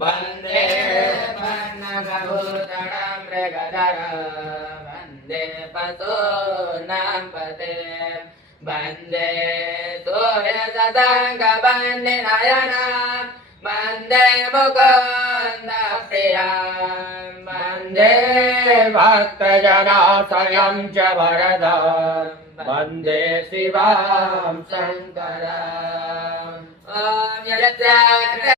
वन्दे पन्नगभूषणं मृगधरं वन्दे पशूनां पते वन्दे सूर्यशशाङ्कवन्निनयनं वन्दे मुकुन्दप्रियं वन्दे भक्तजनाश्रयं च वरदं वन्दे शिवं शङ्करम्। ॐ यत्र